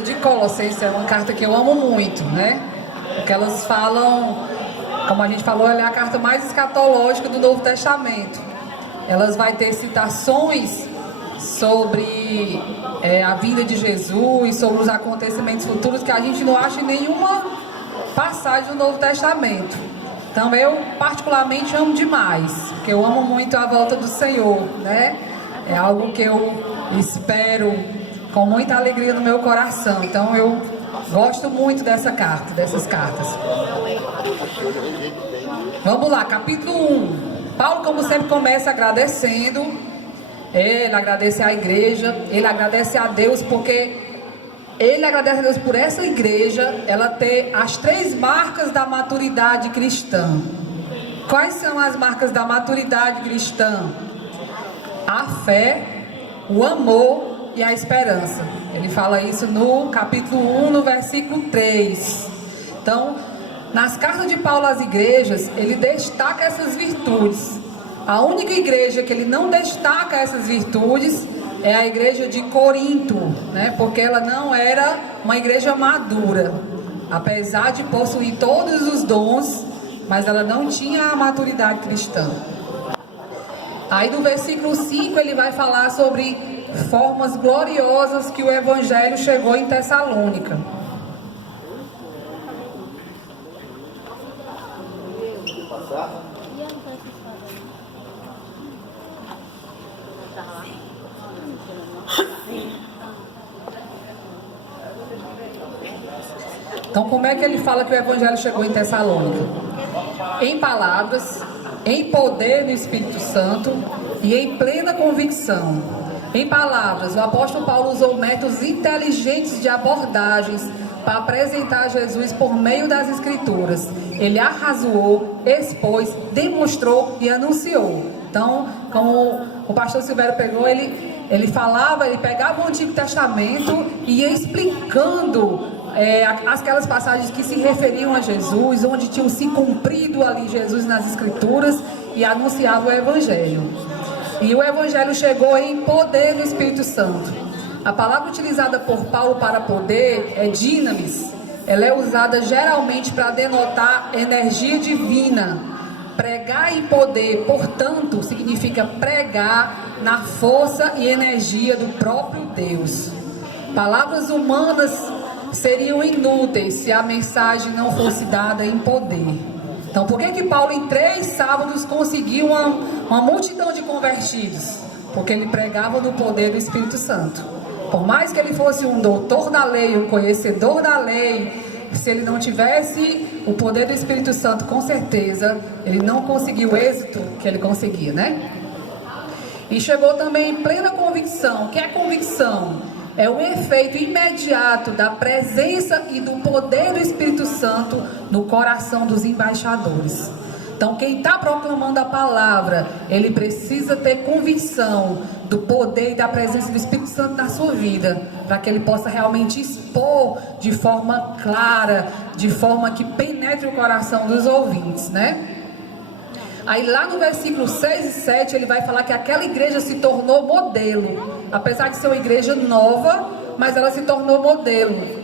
De Colossenses é uma carta que eu amo muito, né? Porque elas falam, como a gente falou, ela é a carta mais escatológica do Novo Testamento. Elas vão ter citações sobre a vida de Jesus, sobre os acontecimentos futuros que a gente não acha em nenhuma passagem do Novo Testamento. Então eu particularmente amo demais, porque eu amo muito a volta do Senhor, né? É algo que eu espero com muita alegria no meu coração. Então eu gosto muito dessas cartas. Vamos lá, capítulo 1. Paulo, como sempre, começa agradecendo. Ele agradece à igreja, ele agradece a Deus, porque ele agradece a Deus por essa igreja, ela ter as 3 marcas da maturidade cristã. Quais são as marcas da maturidade cristã? A fé, o amor e a esperança. Ele fala isso no capítulo 1, no versículo 3. Então, nas cartas de Paulo às igrejas, ele destaca essas virtudes. A única igreja que ele não destaca essas virtudes é a igreja de Corinto, né? Porque ela não era uma igreja madura. Apesar de possuir todos os dons, mas ela não tinha a maturidade cristã. Aí no versículo 5 ele vai falar sobre formas gloriosas que o Evangelho chegou em Tessalônica. Então como é que ele fala que o Evangelho chegou em Tessalônica? Em palavras, em poder do Espírito Santo e em plena convicção. Em palavras, o apóstolo Paulo usou métodos inteligentes de abordagens para apresentar Jesus por meio das Escrituras. Ele arrazoou, expôs, demonstrou e anunciou. Então, como o pastor Silvério pegou, ele falava, ele pegava o Antigo Testamento e ia explicando aquelas passagens que se referiam a Jesus, onde tinham se cumprido ali Jesus nas Escrituras, e anunciava o Evangelho. E o Evangelho chegou em poder do Espírito Santo. A palavra utilizada por Paulo para poder é dinamis. Ela é usada geralmente para denotar energia divina. Pregar em poder, portanto, significa pregar na força e energia do próprio Deus. Palavras humanas seriam inúteis se a mensagem não fosse dada em poder. Então, por que Paulo em 3 sábados conseguiu uma multidão de convertidos? Porque ele pregava no poder do Espírito Santo. Por mais que ele fosse um doutor da lei, um conhecedor da lei, se ele não tivesse o poder do Espírito Santo, com certeza, ele não conseguiu o êxito que ele conseguia, né? E chegou também em plena convicção. O que é convicção? É o efeito imediato da presença e do poder do Espírito Santo no coração dos embaixadores. Então, quem está proclamando a palavra, ele precisa ter convicção do poder e da presença do Espírito Santo na sua vida, para que ele possa realmente expor de forma clara, de forma que penetre o coração dos ouvintes, né? Aí lá no versículo 6 e 7 ele vai falar que aquela igreja se tornou modelo. Apesar de ser uma igreja nova, mas ela se tornou modelo.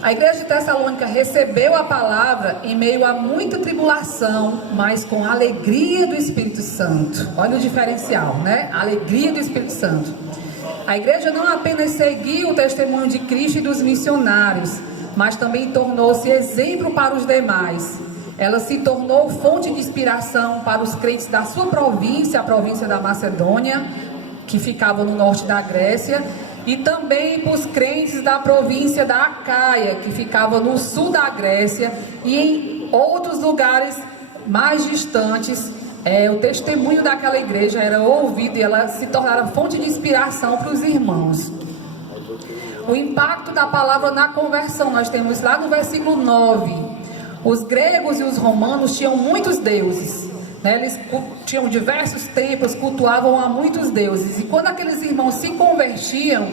A igreja de Tessalônica recebeu a palavra em meio a muita tribulação, mas com a alegria do Espírito Santo. Olha o diferencial, né? A alegria do Espírito Santo. A igreja não apenas seguiu o testemunho de Cristo e dos missionários, mas também tornou-se exemplo para os demais. Ela se tornou fonte de inspiração para os crentes da sua província, a província da Macedônia, que ficava no norte da Grécia, e também para os crentes da província da Acaia, que ficava no sul da Grécia, e em outros lugares mais distantes. O testemunho daquela igreja era ouvido e ela se tornara fonte de inspiração para os irmãos. O impacto da palavra na conversão, nós temos lá no versículo 9. Os gregos e os romanos tinham muitos deuses, né? Eles tinham diversos templos, cultuavam a muitos deuses. E quando aqueles irmãos se convertiam,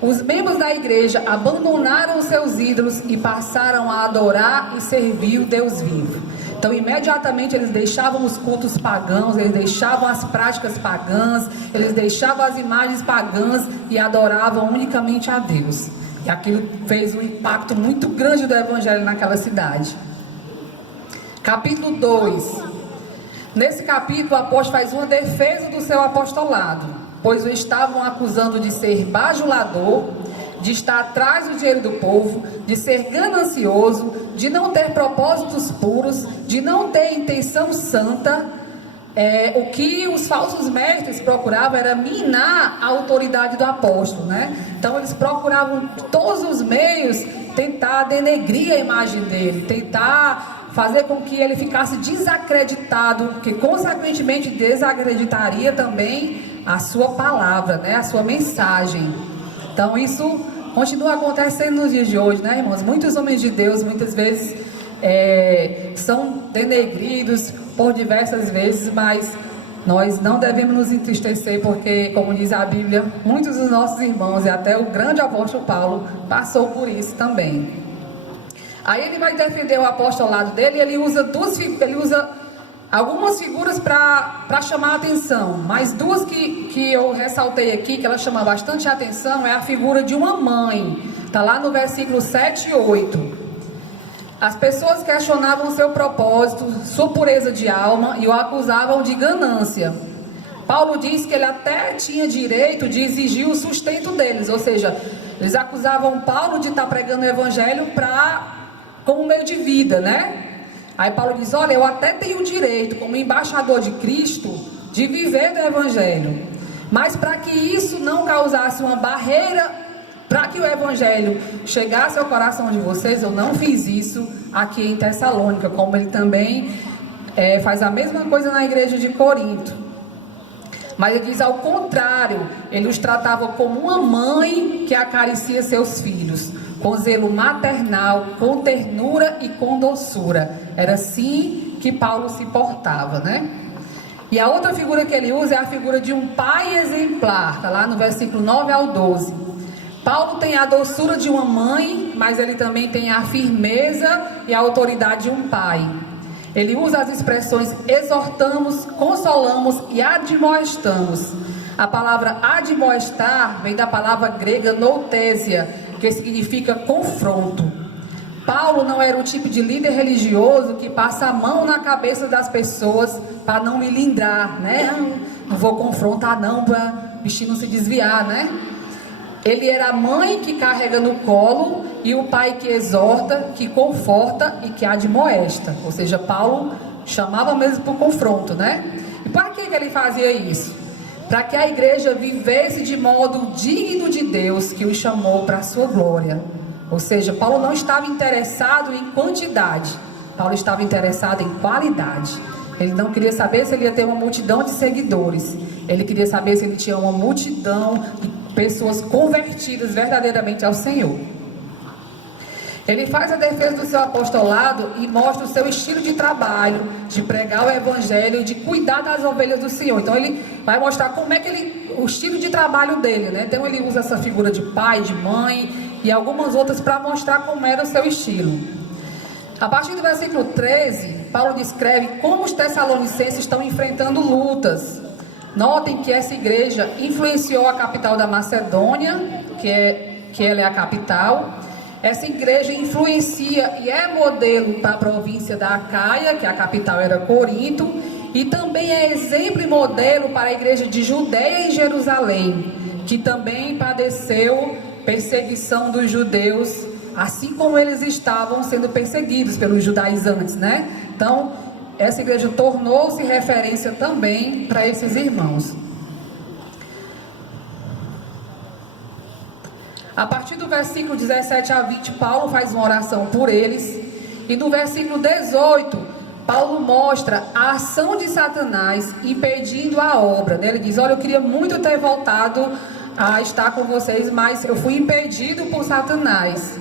os membros da igreja abandonaram os seus ídolos e passaram a adorar e servir o Deus vivo. Então imediatamente eles deixavam os cultos pagãos, eles deixavam as práticas pagãs, eles deixavam as imagens pagãs e adoravam unicamente a Deus. E aquilo fez um impacto muito grande do evangelho naquela cidade. Capítulo 2. Nesse capítulo, o apóstolo faz uma defesa do seu apostolado, pois o estavam acusando de ser bajulador, de estar atrás do dinheiro do povo, de ser ganancioso, de não ter propósitos puros, de não ter intenção santa. O que os falsos mestres procuravam era minar a autoridade do apóstolo, né? Então eles procuravam de todos os meios tentar denegrir a imagem dele, tentar fazer com que ele ficasse desacreditado, que consequentemente desacreditaria também a sua palavra, né? A sua mensagem. Então isso continua acontecendo nos dias de hoje, né, irmãos? Muitos homens de Deus muitas vezes são denegridos por diversas vezes, mas nós não devemos nos entristecer, porque, como diz a Bíblia, muitos dos nossos irmãos e até o grande apóstolo Paulo passou por isso também. Aí ele vai defender o apostolado dele e ele usa algumas figuras para chamar a atenção, mas duas que eu ressaltei aqui, que ela chama bastante a atenção, é a figura de uma mãe. Está lá no versículo 7 e 8. As pessoas questionavam seu propósito, sua pureza de alma, e o acusavam de ganância. Paulo diz que ele até tinha direito de exigir o sustento deles, ou seja, eles acusavam Paulo de estar pregando o evangelho como meio de vida, né? Aí Paulo diz, olha, eu até tenho o direito, como embaixador de Cristo, de viver do evangelho, mas para que isso não causasse uma barreira, para que o evangelho chegasse ao coração de vocês, eu não fiz isso aqui em Tessalônica, como ele também faz a mesma coisa na igreja de Corinto. Mas ele diz ao contrário, ele os tratava como uma mãe que acaricia seus filhos, com zelo maternal, com ternura e com doçura. Era assim que Paulo se portava, né? E a outra figura que ele usa é a figura de um pai exemplar, está lá no versículo 9 ao 12. Paulo tem a doçura de uma mãe, mas ele também tem a firmeza e a autoridade de um pai. Ele usa as expressões exortamos, consolamos e admoestamos. A palavra admoestar vem da palavra grega noutésia, que significa confronto. Paulo não era o tipo de líder religioso que passa a mão na cabeça das pessoas para não melindrar, né? Não vou confrontar não, para o bichinho não se desviar, né? Ele era a mãe que carrega no colo e o pai que exorta, que conforta e que admoesta. Ou seja, Paulo chamava mesmo para o confronto, né? E para que ele fazia isso? Para que a igreja vivesse de modo digno de Deus, que o chamou para a sua glória. Ou seja, Paulo não estava interessado em quantidade, Paulo estava interessado em qualidade. Ele não queria saber se ele ia ter uma multidão de seguidores, ele queria saber se ele tinha uma multidão de pessoas convertidas verdadeiramente ao Senhor. Ele faz a defesa do seu apostolado e mostra o seu estilo de trabalho, de pregar o evangelho e de cuidar das ovelhas do Senhor. Então ele vai mostrar como é que o estilo de trabalho dele, né? Então ele usa essa figura de pai, de mãe e algumas outras para mostrar como era o seu estilo. A partir do versículo 13, Paulo descreve como os tessalonicenses estão enfrentando lutas. Notem que essa igreja influenciou a capital da Macedônia, que ela é a capital. Essa igreja influencia e é modelo para a província da Acaia, que a capital era Corinto, e também é exemplo e modelo para a igreja de Judeia e Jerusalém, que também padeceu perseguição dos judeus, assim como eles estavam sendo perseguidos pelos judaizantes, né? Então, essa igreja tornou-se referência também para esses irmãos. A partir do versículo 17 a 20, Paulo faz uma oração por eles. E no versículo 18, Paulo mostra a ação de Satanás impedindo a obra, né? Ele diz, olha, eu queria muito ter voltado a estar com vocês, mas eu fui impedido por Satanás,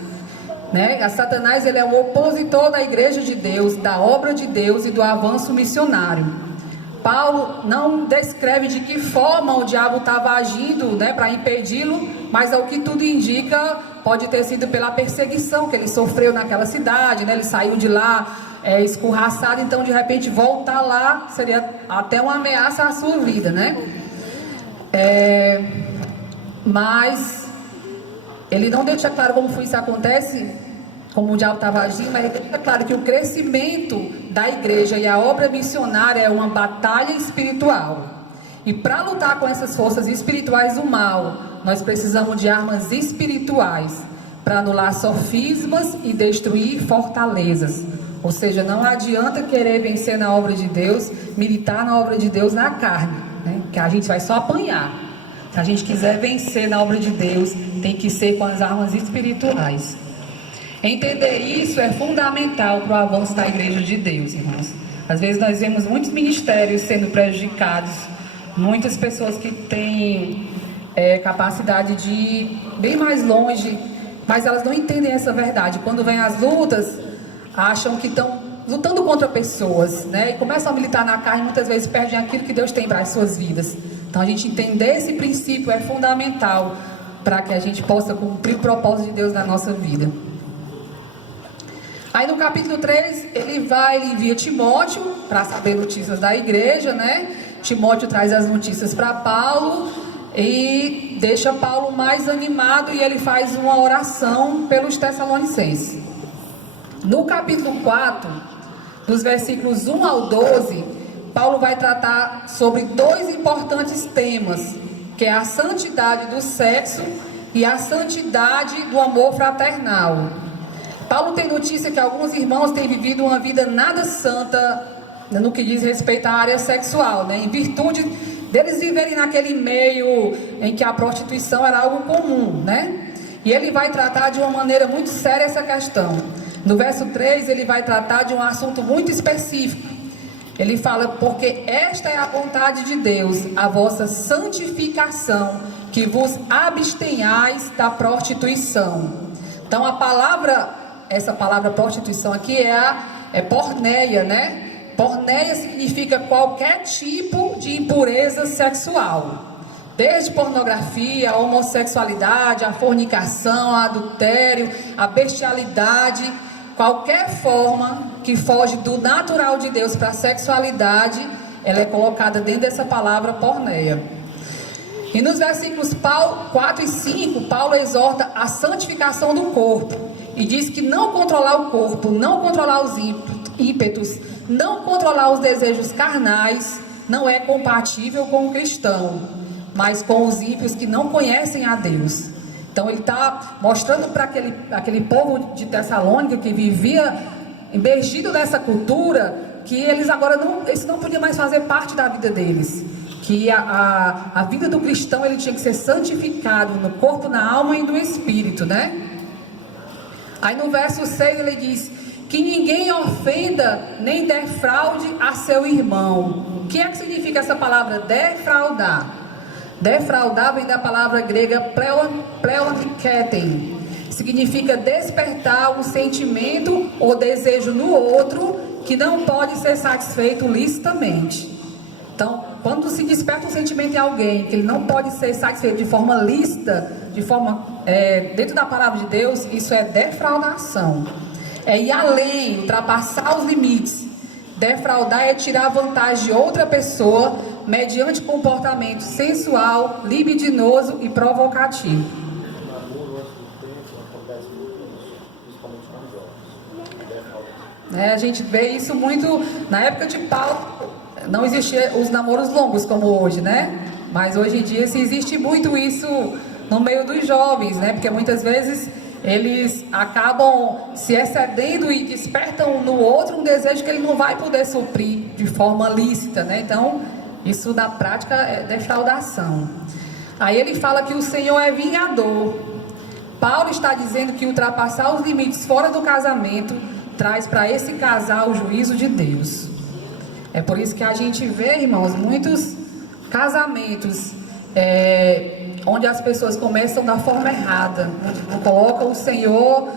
né? A Satanás, ele é um opositor da igreja de Deus, da obra de Deus e do avanço missionário. Paulo não descreve de que forma o diabo estava agindo, né, para impedi-lo, mas ao que tudo indica, pode ter sido pela perseguição que ele sofreu naquela cidade, né? Ele saiu de lá escorraçado, então de repente voltar lá seria até uma ameaça à sua vida, né? Mas ele não deixa claro como isso acontece, como o diabo estava agindo, mas ele deixa claro que o crescimento da igreja e a obra missionária é uma batalha espiritual. E para lutar com essas forças espirituais do mal, nós precisamos de armas espirituais para anular sofismas e destruir fortalezas. Ou seja, não adianta querer vencer na obra de Deus, militar na obra de Deus na carne, né? Que a gente vai só apanhar. Se a gente quiser vencer na obra de Deus, tem que ser com as armas espirituais. Entender isso é fundamental para o avanço da igreja de Deus, irmãos. Às vezes nós vemos muitos ministérios sendo prejudicados, muitas pessoas que têm capacidade de ir bem mais longe, mas elas não entendem essa verdade. Quando vem as lutas, acham que estão lutando contra pessoas, né? E começam a militar na carne e muitas vezes perdem aquilo que Deus tem para as suas vidas. Então a gente entender esse princípio é fundamental para que a gente possa cumprir o propósito de Deus na nossa vida. Aí no capítulo 3, ele envia Timóteo para saber notícias da igreja, né? Timóteo traz as notícias para Paulo e deixa Paulo mais animado e ele faz uma oração pelos Tessalonicenses. No capítulo 4, dos versículos 1 ao 12, Paulo vai tratar sobre dois importantes temas, que é a santidade do sexo e a santidade do amor fraternal. Paulo tem notícia que alguns irmãos têm vivido uma vida nada santa no que diz respeito à área sexual, né? Em virtude deles viverem naquele meio em que a prostituição era algo comum, né? E ele vai tratar de uma maneira muito séria essa questão. No verso 3, ele vai tratar de um assunto muito específico. Ele fala, porque esta é a vontade de Deus, a vossa santificação, que vos abstenhais da prostituição. Então essa palavra prostituição aqui é porneia, né? Porneia significa qualquer tipo de impureza sexual. Desde pornografia, a homossexualidade, a fornicação, a adultério, a bestialidade, qualquer forma que foge do natural de Deus para a sexualidade, ela é colocada dentro dessa palavra porneia. E nos versículos 4 e 5, Paulo exorta a santificação do corpo e diz que não controlar o corpo, não controlar os ímpetos, não controlar os desejos carnais não é compatível com o cristão, mas com os ímpios que não conhecem a Deus. Então ele está mostrando para aquele povo de Tessalônica que vivia imergido nessa cultura, que eles agora não podiam mais fazer parte da vida deles, que a vida do cristão ele tinha que ser santificado no corpo, na alma e no espírito, né? Aí no verso 6 ele diz que ninguém ofenda nem defraude a seu irmão. O que é que significa essa palavra defraudar? Defraudar vem da palavra grega pleoniketen. Significa despertar um sentimento ou desejo no outro que não pode ser satisfeito licitamente. Então, quando se desperta um sentimento em alguém que ele não pode ser satisfeito de forma lícita, dentro da palavra de Deus, isso é defraudação. É ir além, ultrapassar os limites. Defraudar é tirar vantagem de outra pessoa mediante comportamento sensual, libidinoso e provocativo. A gente vê isso muito na época de Paulo. Não existia os namoros longos como hoje, né? Mas hoje em dia se existe muito isso no meio dos jovens, né? Porque muitas vezes eles acabam se excedendo e despertam no outro um desejo que ele não vai poder suprir de forma lícita, né? Então, isso na prática é defraudação. Aí ele fala que o Senhor é vingador. Paulo está dizendo que ultrapassar os limites fora do casamento traz para esse casal o juízo de Deus. É por isso que a gente vê, irmãos, muitos casamentos onde as pessoas começam da forma errada, não colocam o Senhor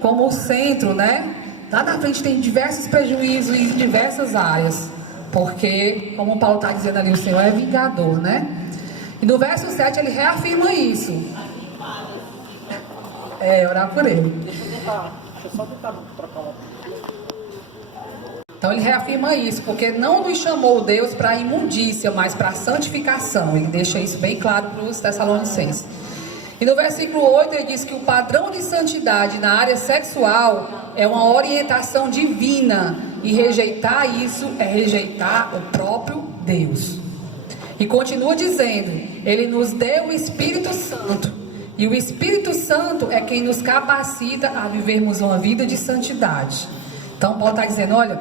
como o centro, né? Lá na frente tem diversos prejuízos em diversas áreas, porque, como o Paulo está dizendo ali, o Senhor é vingador, né? E no verso 7 ele reafirma isso. Orar por ele. Deixa eu só tentar trocar uma. Então ele reafirma isso, porque não nos chamou Deus para imundícia, mas para santificação. Ele deixa isso bem claro para os Tessalonicenses. E no versículo 8 ele diz que o padrão de santidade na área sexual é uma orientação divina. E rejeitar isso é rejeitar o próprio Deus. E continua dizendo, ele nos deu o Espírito Santo. E o Espírito Santo é quem nos capacita a vivermos uma vida de santidade. Então Paulo está dizendo, olha,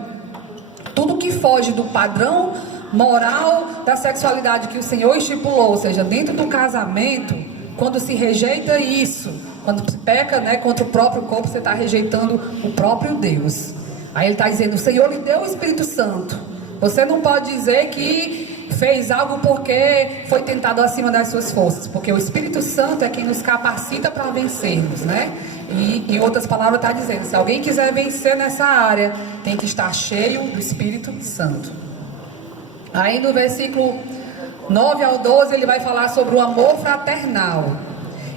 tudo que foge do padrão moral da sexualidade que o Senhor estipulou, ou seja, dentro do casamento, quando se rejeita isso, quando se peca, né, contra o próprio corpo, você está rejeitando o próprio Deus. Aí ele está dizendo, o Senhor lhe deu o Espírito Santo. Você não pode dizer que fez algo porque foi tentado acima das suas forças, porque o Espírito Santo é quem nos capacita para vencermos, né? E em outras palavras está dizendo, se alguém quiser vencer nessa área, tem que estar cheio do Espírito Santo. Aí no versículo 9 ao 12 ele vai falar sobre o amor fraternal.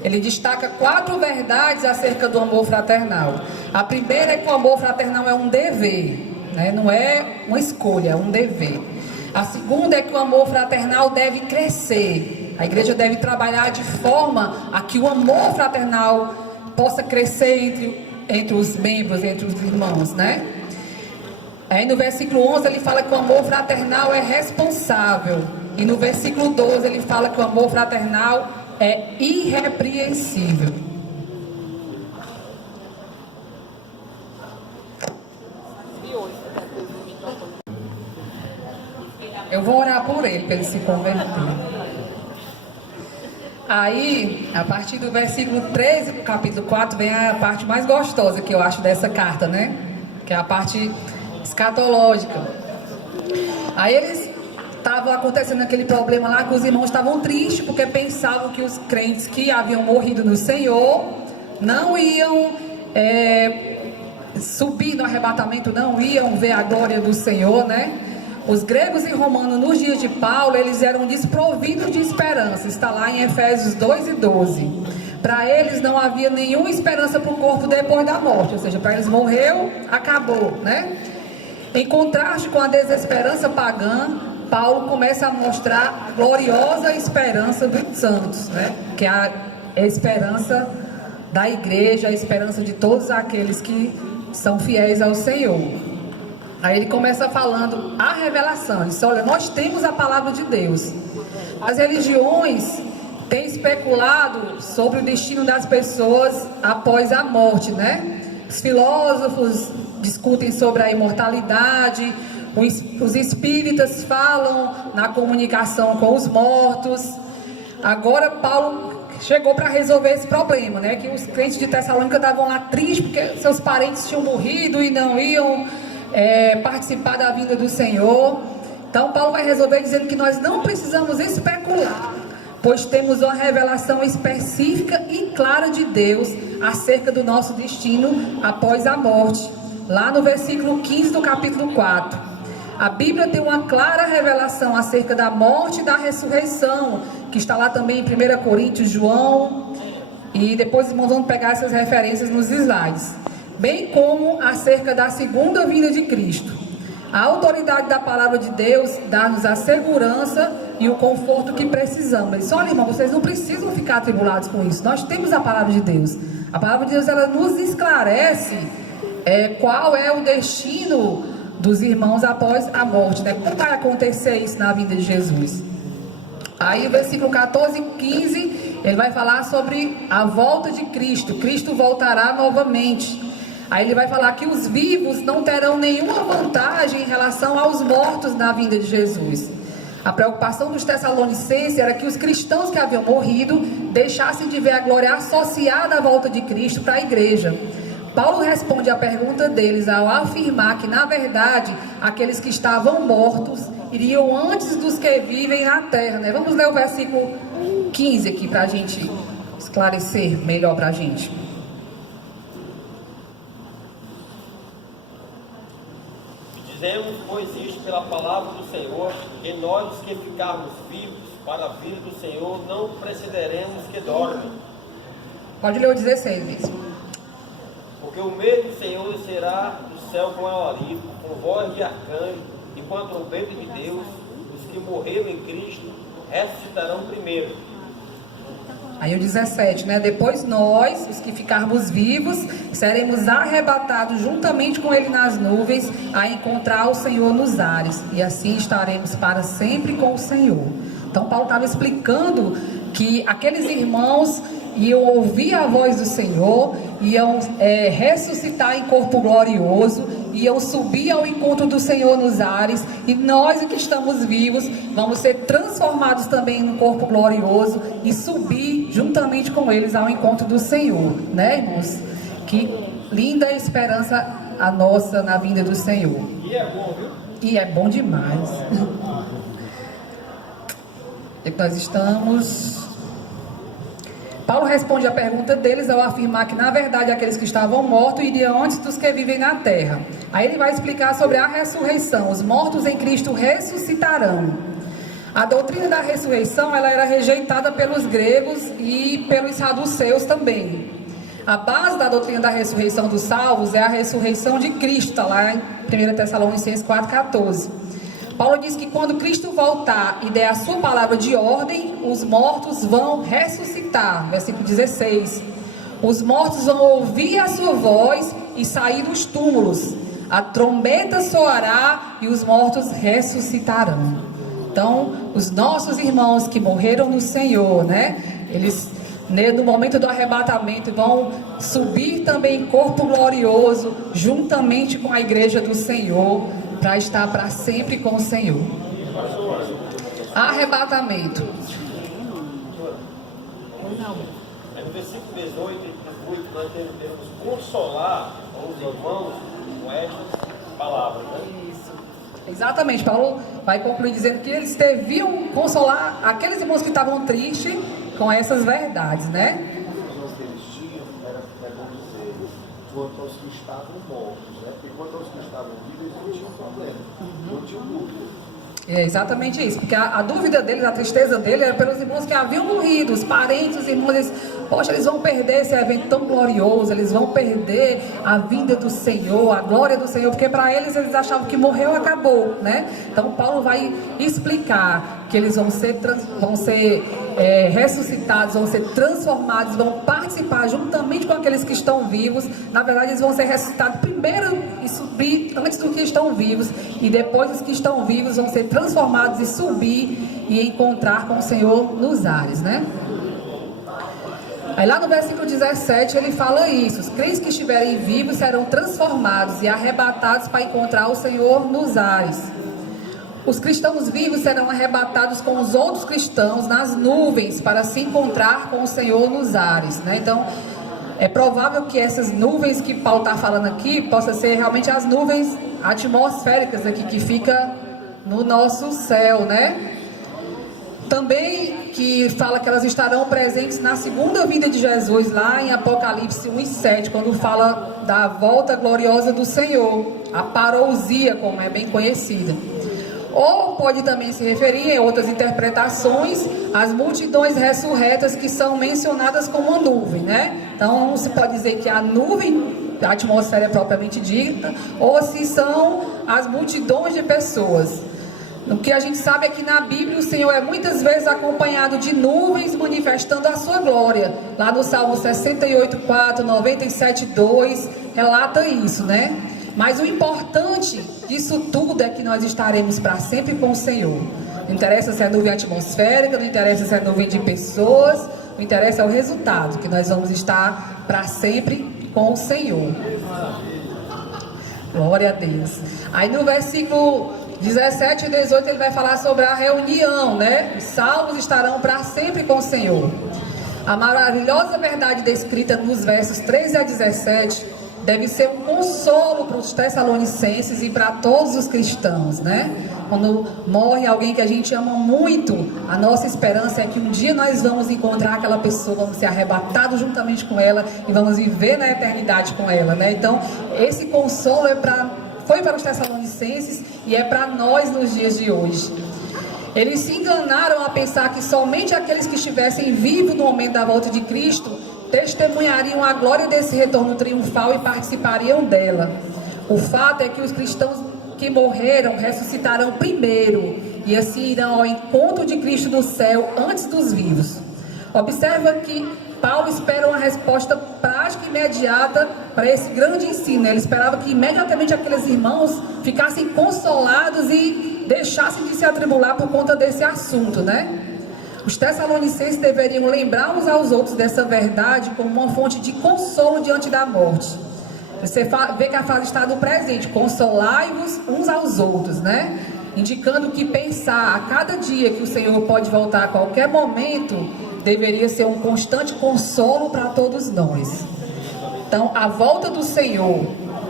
Ele destaca 4 verdades acerca do amor fraternal. A primeira é que o amor fraternal é um dever, né? Não é uma escolha, é um dever. A segunda é que o amor fraternal deve crescer. A igreja deve trabalhar de forma a que o amor fraternal possa crescer entre os membros, entre os irmãos, né? Aí no versículo 11 ele fala que o amor fraternal é responsável. E no versículo 12 ele fala que o amor fraternal é irrepreensível. Eu vou orar por ele, para ele se converter. Aí, a partir do versículo 13 do capítulo 4, vem a parte mais gostosa que eu acho dessa carta, né? Que é a parte escatológica. Aí eles estavam acontecendo aquele problema lá, que os irmãos estavam tristes, porque pensavam que os crentes que haviam morrido no Senhor não iam subir no arrebatamento, não iam ver a glória do Senhor, né? Os gregos e romanos, nos dias de Paulo, eles eram desprovidos de esperança. Está lá em Efésios 2 e 12. Para eles não havia nenhuma esperança para o corpo depois da morte. Ou seja, para eles morreu, acabou, né? Em contraste com a desesperança pagã, Paulo começa a mostrar a gloriosa esperança dos santos, né? Que é a esperança da igreja, a esperança de todos aqueles que são fiéis ao Senhor. Aí ele começa falando a revelação. Ele diz, olha, nós temos a palavra de Deus. As religiões têm especulado sobre o destino das pessoas após a morte, né? Os filósofos discutem sobre a imortalidade. Os espíritas falam na comunicação com os mortos. Agora Paulo chegou para resolver esse problema, né? Que os crentes de Tessalônica estavam lá tristes porque seus parentes tinham morrido e não iam participar da vinda do Senhor. Então Paulo vai resolver dizendo que nós não precisamos especular, pois temos uma revelação específica e clara de Deus acerca do nosso destino após a morte. Lá no versículo 15 do capítulo 4, a Bíblia tem uma clara revelação acerca da morte e da ressurreição, que está lá também em 1 Coríntios, João, e depois os irmãos vão pegar essas referências nos slides, bem como acerca da segunda vinda de Cristo. A autoridade da palavra de Deus dá-nos a segurança e o conforto que precisamos. Ele disse, olha, irmão, vocês não precisam ficar atribulados com isso. Nós temos a palavra de Deus. A palavra de Deus, ela nos esclarece qual é o destino dos irmãos após a morte, né? Como vai acontecer isso na vinda de Jesus? Aí o versículo 14 e 15, ele vai falar sobre a volta de Cristo. Cristo voltará novamente. Aí ele vai falar que os vivos não terão nenhuma vantagem em relação aos mortos na vinda de Jesus. A preocupação dos tessalonicenses era que os cristãos que haviam morrido deixassem de ver a glória associada à volta de Cristo para a igreja. Paulo responde à pergunta deles ao afirmar que, na verdade, aqueles que estavam mortos iriam antes dos que vivem na terra, né? Vamos ler o versículo 15 aqui para a gente esclarecer melhor para a gente. Dizemos, pois, isto pela palavra do Senhor, que nós que ficarmos vivos para a vida do Senhor não precederemos que dormem. Pode ler o 16 mesmo. Porque o mesmo Senhor será do céu com alarido, com voz de arcanjo e com a trombeta de Deus. Os que morreram em Cristo ressuscitarão primeiro. Aí o 17, né? Depois nós, os que ficarmos vivos, seremos arrebatados juntamente com ele nas nuvens, a encontrar o Senhor nos ares. E assim estaremos para sempre com o Senhor. Então Paulo estava explicando que aqueles irmãos iam ouvir a voz do Senhor, iam ressuscitar em corpo glorioso, iam subir ao encontro do Senhor nos ares, e nós que estamos vivos vamos ser transformados também no corpo glorioso e subir juntamente com eles ao encontro do Senhor, né, irmãos? Que linda esperança a nossa na vinda do Senhor. E é bom, viu? E é bom demais. E nós estamos... Paulo responde a pergunta deles ao afirmar que, na verdade, aqueles que estavam mortos iriam antes dos que vivem na terra. Aí ele vai explicar sobre a ressurreição. Os mortos em Cristo ressuscitarão. A doutrina da ressurreição, ela era rejeitada pelos gregos e pelos saduceus também. A base da doutrina da ressurreição dos salvos é a ressurreição de Cristo, está lá em 1 Tessalonicenses 4,14. Paulo diz que quando Cristo voltar e der a sua palavra de ordem, os mortos vão ressuscitar. Versículo 16. Os mortos vão ouvir a sua voz e sair dos túmulos. A trombeta soará e os mortos ressuscitarão. Então, os nossos irmãos que morreram no Senhor, né? Eles, no momento do arrebatamento, vão subir também em corpo glorioso, juntamente com a igreja do Senhor, para estar para sempre com o Senhor. Arrebatamento. Aí no versículo 18 e 18 nós devemos consolar os irmãos com estas palavras, né? Isso. Exatamente, Paulo vai concluir dizendo que eles deviam consolar aqueles irmãos que estavam tristes com essas verdades, né? Os que eles tinham, é bom dizer, quanto aos que estavam mortos, né? Porque quanto aos que estavam vivos, eles não tinham problema, não tinham dúvida. É exatamente isso, porque a dúvida deles, a tristeza deles era pelos irmãos que haviam morrido, os parentes, os irmãos, poxa, eles vão perder esse evento tão glorioso, eles vão perder a vinda do Senhor, a glória do Senhor, porque para eles achavam que morreu, acabou, né? Então Paulo vai explicar que eles vão ser ressuscitados, vão ser transformados, vão participar juntamente com aqueles que estão vivos. Na verdade, eles vão ser ressuscitados primeiro e subir antes dos que estão vivos, e depois os que estão vivos vão ser transformados e subir e encontrar com o Senhor nos ares, né? Aí lá no versículo 17 ele fala isso: os crentes que estiverem vivos serão transformados e arrebatados para encontrar o Senhor nos ares. Os cristãos vivos serão arrebatados com os outros cristãos nas nuvens para se encontrar com o Senhor nos ares, né? Então é provável que essas nuvens que Paulo está falando aqui possam ser realmente as nuvens atmosféricas aqui que fica no nosso céu, né? Também que fala que elas estarão presentes na segunda vinda de Jesus, lá em Apocalipse 1:7, quando fala da volta gloriosa do Senhor, a parousia, como é bem conhecida. Ou pode também se referir, em outras interpretações, às multidões ressurretas que são mencionadas como uma nuvem, né? Então se pode dizer que a nuvem, a atmosfera é propriamente dita, ou se são as multidões de pessoas. O que a gente sabe é que na Bíblia o Senhor é muitas vezes acompanhado de nuvens manifestando a sua glória. Lá no Salmo 68:4, 97:2 relata isso, né? Mas o importante disso tudo é que nós estaremos para sempre com o Senhor. Não interessa se é nuvem atmosférica, não interessa se é nuvem de pessoas, o que interessa é o resultado, que nós vamos estar para sempre com o Senhor. Glória a Deus. Aí no versículo 17 e 18 ele vai falar sobre a reunião, né? Os salvos estarão para sempre com o Senhor. A maravilhosa verdade descrita nos versos 13 a 17 deve ser um consolo para os tessalonicenses e para todos os cristãos, né? Quando morre alguém que a gente ama muito, a nossa esperança é que um dia nós vamos encontrar aquela pessoa, vamos ser arrebatados juntamente com ela e vamos viver na eternidade com ela, né? Então, esse consolo foi para os tessalonicenses e é para nós nos dias de hoje. Eles se enganaram a pensar que somente aqueles que estivessem vivos no momento da volta de Cristo testemunhariam a glória desse retorno triunfal e participariam dela. O fato é que os cristãos que morreram ressuscitarão primeiro e assim irão ao encontro de Cristo no céu antes dos vivos. Observa que Paulo espera uma resposta prática e imediata para esse grande ensino. Ele esperava que imediatamente aqueles irmãos ficassem consolados e deixassem de se atribular por conta desse assunto, né? Os tessalonicenses deveriam lembrar uns aos outros dessa verdade como uma fonte de consolo diante da morte. Você vê que a frase está no presente, consolai-vos uns aos outros, né? Indicando que pensar a cada dia que o Senhor pode voltar a qualquer momento deveria ser um constante consolo para todos nós. Então, a volta do Senhor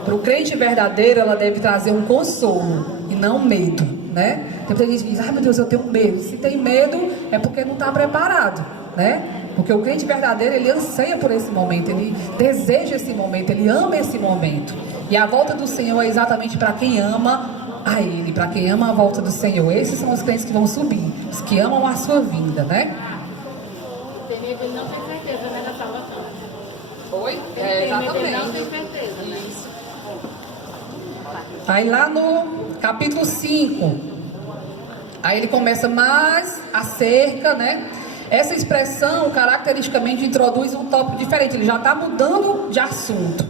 para o crente verdadeiro, ela deve trazer um consolo e não um medo, né? Tem muita gente que diz, ai meu Deus, eu tenho medo. Se tem medo, é porque não está preparado, né? Porque o crente verdadeiro, ele anseia por esse momento, ele deseja esse momento, ele ama esse momento. E a volta do Senhor é exatamente para quem ama a Ele, para quem ama a volta do Senhor. Esses são os crentes que vão subir, os que amam a sua vinda, né? Ele não tem certeza, né, da salvação. Oi? Exatamente. Ele não tem certeza, né? Isso. Aí lá no capítulo 5, aí ele começa mais acerca, né? Essa expressão caracteristicamente introduz um tópico diferente, ele já está mudando de assunto.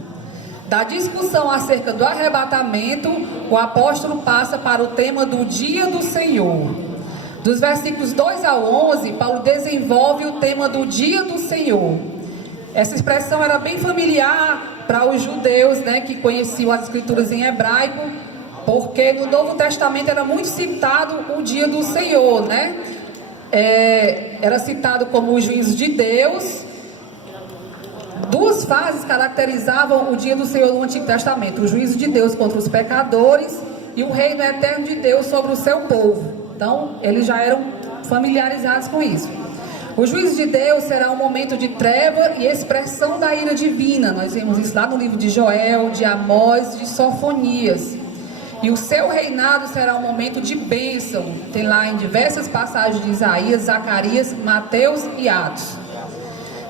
Da discussão acerca do arrebatamento, o apóstolo passa para o tema do dia do Senhor. Dos versículos 2 a 11, Paulo desenvolve o tema do dia do Senhor. Essa expressão era bem familiar para os judeus, né, que conheciam as escrituras em hebraico, porque no Novo Testamento era muito citado o dia do Senhor, né? Era citado como o juízo de Deus. Duas fases caracterizavam o dia do Senhor no Antigo Testamento: o juízo de Deus contra os pecadores e o reino eterno de Deus sobre o seu povo. Então, eles já eram familiarizados com isso. O juízo de Deus será um momento de treva e expressão da ira divina. Nós vemos isso lá no livro de Joel, de Amós, de Sofonias. E o seu reinado será um momento de bênção. Tem lá em diversas passagens de Isaías, Zacarias, Mateus e Atos.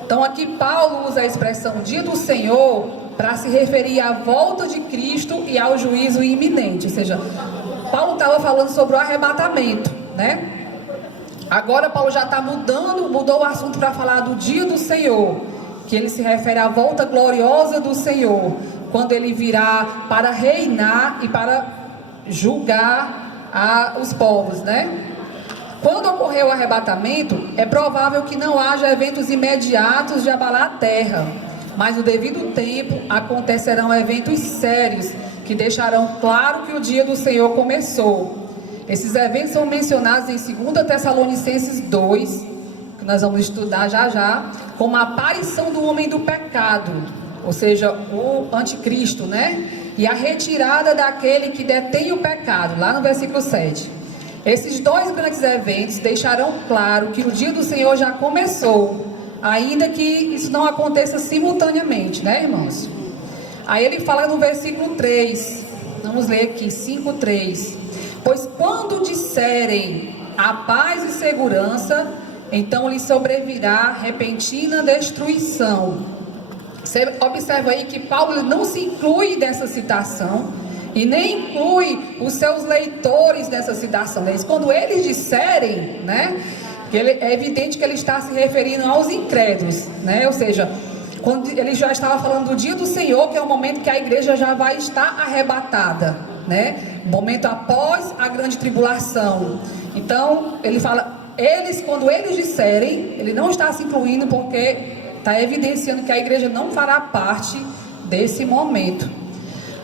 Então aqui Paulo usa a expressão dia do Senhor para se referir à volta de Cristo e ao juízo iminente. Ou seja, Paulo estava falando sobre o arrebatamento, né? Agora Paulo já está mudou o assunto para falar do dia do Senhor, que ele se refere à volta gloriosa do Senhor, quando ele virá para reinar e para julgar os povos, né? Quando ocorrer o arrebatamento, é provável que não haja eventos imediatos de abalar a terra, mas no devido tempo acontecerão eventos sérios que deixarão claro que o dia do Senhor começou. Esses eventos são mencionados em 2 Tessalonicenses 2, que nós vamos estudar já já, como a aparição do homem do pecado, ou seja, o anticristo, né? E a retirada daquele que detém o pecado, lá no versículo 7. Esses dois grandes eventos deixarão claro que o dia do Senhor já começou, ainda que isso não aconteça simultaneamente, né, irmãos? Aí ele fala no versículo 3, vamos ler aqui, 5:3. Pois quando disserem a paz e segurança, então lhes sobrevirá repentina destruição. Você observa aí que Paulo não se inclui nessa citação e nem inclui os seus leitores nessa citação. Quando eles disserem, né, que é evidente que ele está se referindo aos incrédulos, né? Ou seja, quando ele já estava falando do dia do Senhor, que é o momento que a igreja já vai estar arrebatada, né? Momento após a grande tribulação. Então ele fala, quando eles disserem, ele não está se incluindo porque está evidenciando que a igreja não fará parte desse momento.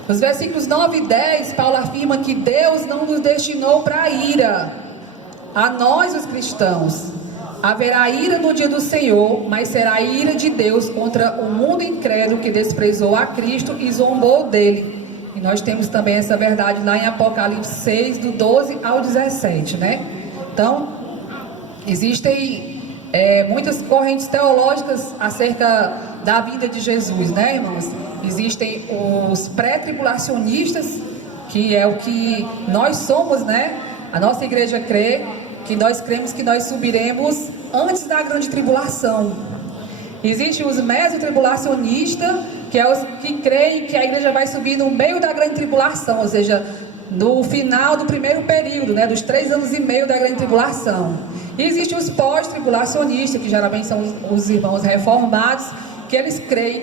Nos versículos 9 e 10, Paulo afirma que Deus não nos destinou para a ira. A nós, os cristãos, haverá ira no dia do Senhor, mas será a ira de Deus contra o mundo incrédulo que desprezou a Cristo e zombou dele. E nós temos também essa verdade lá em Apocalipse 6, do 12 ao 17, né? Então, existem muitas correntes teológicas acerca da vida de Jesus, né, irmãos? Existem os pré-tribulacionistas, que é o que nós somos, né? A nossa igreja crê que nós cremos que nós subiremos antes da grande tribulação. Existem os mesotribulacionistas, que é os que creem que a igreja vai subir no meio da grande tribulação, ou seja, no final do primeiro período, né, dos 3 anos e meio da grande tribulação. E existem os pós-tribulacionistas, que geralmente são os irmãos reformados, que eles creem